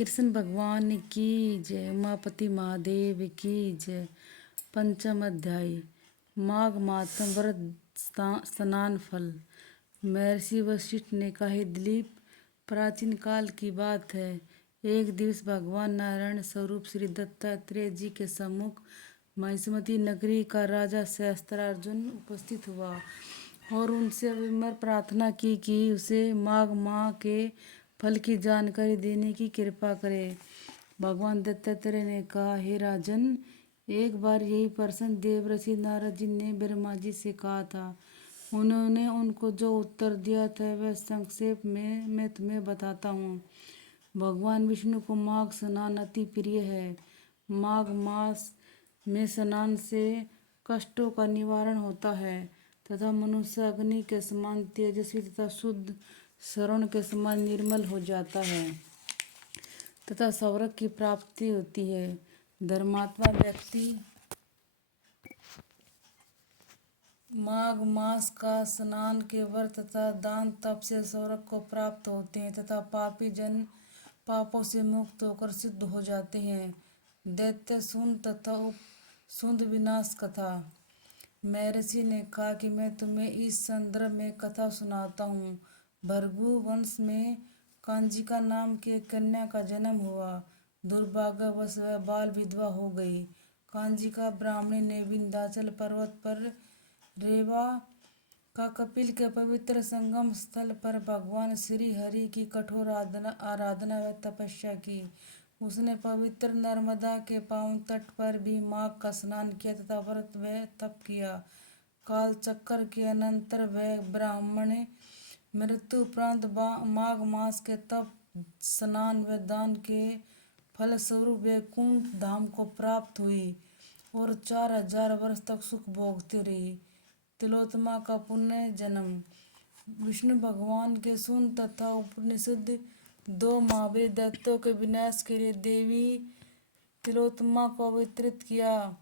कृष्ण भगवान की जय। उमापति महादेव की जय। पंचम अध्याय। माघ मातम व्रत स्नान फल। महर्षि वशिष्ठ ने कहा, हे दिलीप, प्राचीन काल की बात है। एक दिवस भगवान नारायण स्वरूप श्री दत्तात्रेय जी के सम्मुख महिष्मती नगरी का राजा सहस्त्रार्जुन उपस्थित हुआ और उनसे विनम्र प्रार्थना की कि उसे माघ माह के फल की जानकारी देने की कृपा करे। भगवान दत्तात्रेय ने कहा, हे राजन, एक बार यही प्रश्न देवर्षि नारद जी ने ब्रह्मा जी से कहा था। उन्होंने उनको जो उत्तर दिया था वह संक्षेप में मैं तुम्हें बताता हूँ। भगवान विष्णु को माघ स्नान अति प्रिय है। माघ मास में स्नान से कष्टों का निवारण होता है तथा मनुष्य अग्नि के समान तेजस्वी तथा शुद्ध, श्रवण के समान निर्मल हो जाता है तथा स्वर्ग की प्राप्ति होती है। धर्मात्मा व्यक्ति माघ मास का स्नान के व्रत तथा दान तप से स्वर्ग को प्राप्त होते हैं तथा पापी जन पापों से मुक्त होकर सिद्ध हो जाते हैं। दैत्य सुन तथा सुंद विनाश कथा। महर्षि ने कहा कि मैं तुम्हें इस संदर्भ में कथा सुनाता हूँ। भृगु वंश में कांजिका नाम की एक कन्या का जन्म हुआ। दुर्भाग्यवश वह बाल विधवा हो गई। कांजिका ब्राह्मणी ने विंध्याचल पर्वत पर रेवा का कपिल के पवित्र संगम स्थल पर भगवान श्री हरि की कठोर आराधना व तपस्या की। उसने पवित्र नर्मदा के पावन तट पर भी माघ का स्नान किया तथा व्रत व तप किया। काल चक्र के अनंतर वह ब्राह्मण मृत्यु उपरांत माघ मास के तप, स्नान व दान के फलस्वरूप वैकुंठ धाम को प्राप्त हुई और 4000 वर्ष तक सुख भोगती रही। तिलोत्तमा का पुण्य जन्म। विष्णु भगवान के सुन तथा उपनिषद दो महावीर दैत्यों के विनाश के लिए देवी तिलोत्तमा को अवतरित किया।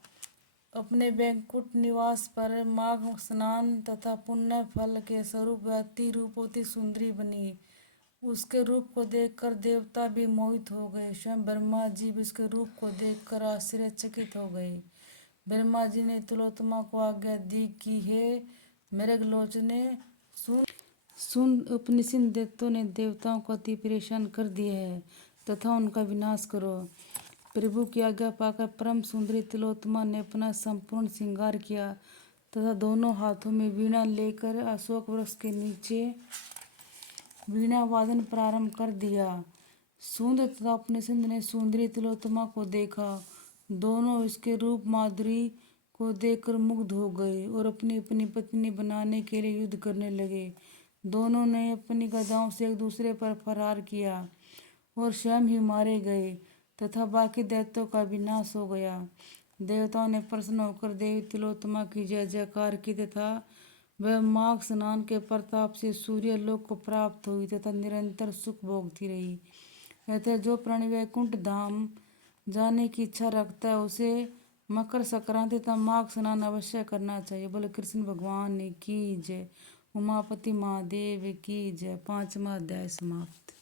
अपने वैकुंठ निवास पर माघ स्नान तथा पुण्य फल के स्वरूप वह अति रूपवती सुंदरी बनी। उसके रूप को देखकर देवता भी मोहित हो गए। स्वयं ब्रह्मा जी भी उसके रूप को देखकर आश्चर्यचकित हो गए। ब्रह्मा जी ने तिलोत्तमा को आज्ञा दी कि हे मृगलोचने, सुन उपनिषद दैत्यों ने देवताओं को अति परेशान कर दिया है तथा उनका विनाश करो। प्रभु की आज्ञा पाकर परम सुंदरी तिलोत्तमा ने अपना संपूर्ण श्रृंगार किया तथा दोनों हाथों में वीणा लेकर अशोक वृक्ष के नीचे वीणा वादन प्रारंभ कर दिया। सूंद तथा उपनिषद ने सुंदरी तिलोत्तमा को देखा। दोनों इसके रूप माधुरी को देखकर मुग्ध हो गए और अपनी अपनी पत्नी बनाने के लिए युद्ध करने लगे। दोनों ने अपनी गदाओं से एक दूसरे पर प्रहार किया और स्वयं ही मारे गए तथा बाकी दैत्यों का विनाश हो गया। देवताओं ने प्रसन्न होकर देवी तिलोत्तमा की जय जयकार की तथा वह माघ स्नान के प्रताप से सूर्य लोक को प्राप्त हुई तथा निरंतर सुख भोगती रही। अतः जो प्राणी वैकुंठ धाम जाने की इच्छा रखता है उसे मकर संक्रांति तथा माघ स्नान अवश्य करना चाहिए। बोले कृष्ण भगवान की जय। उमापति महादेव की जय। 5वां अध्याय समाप्त।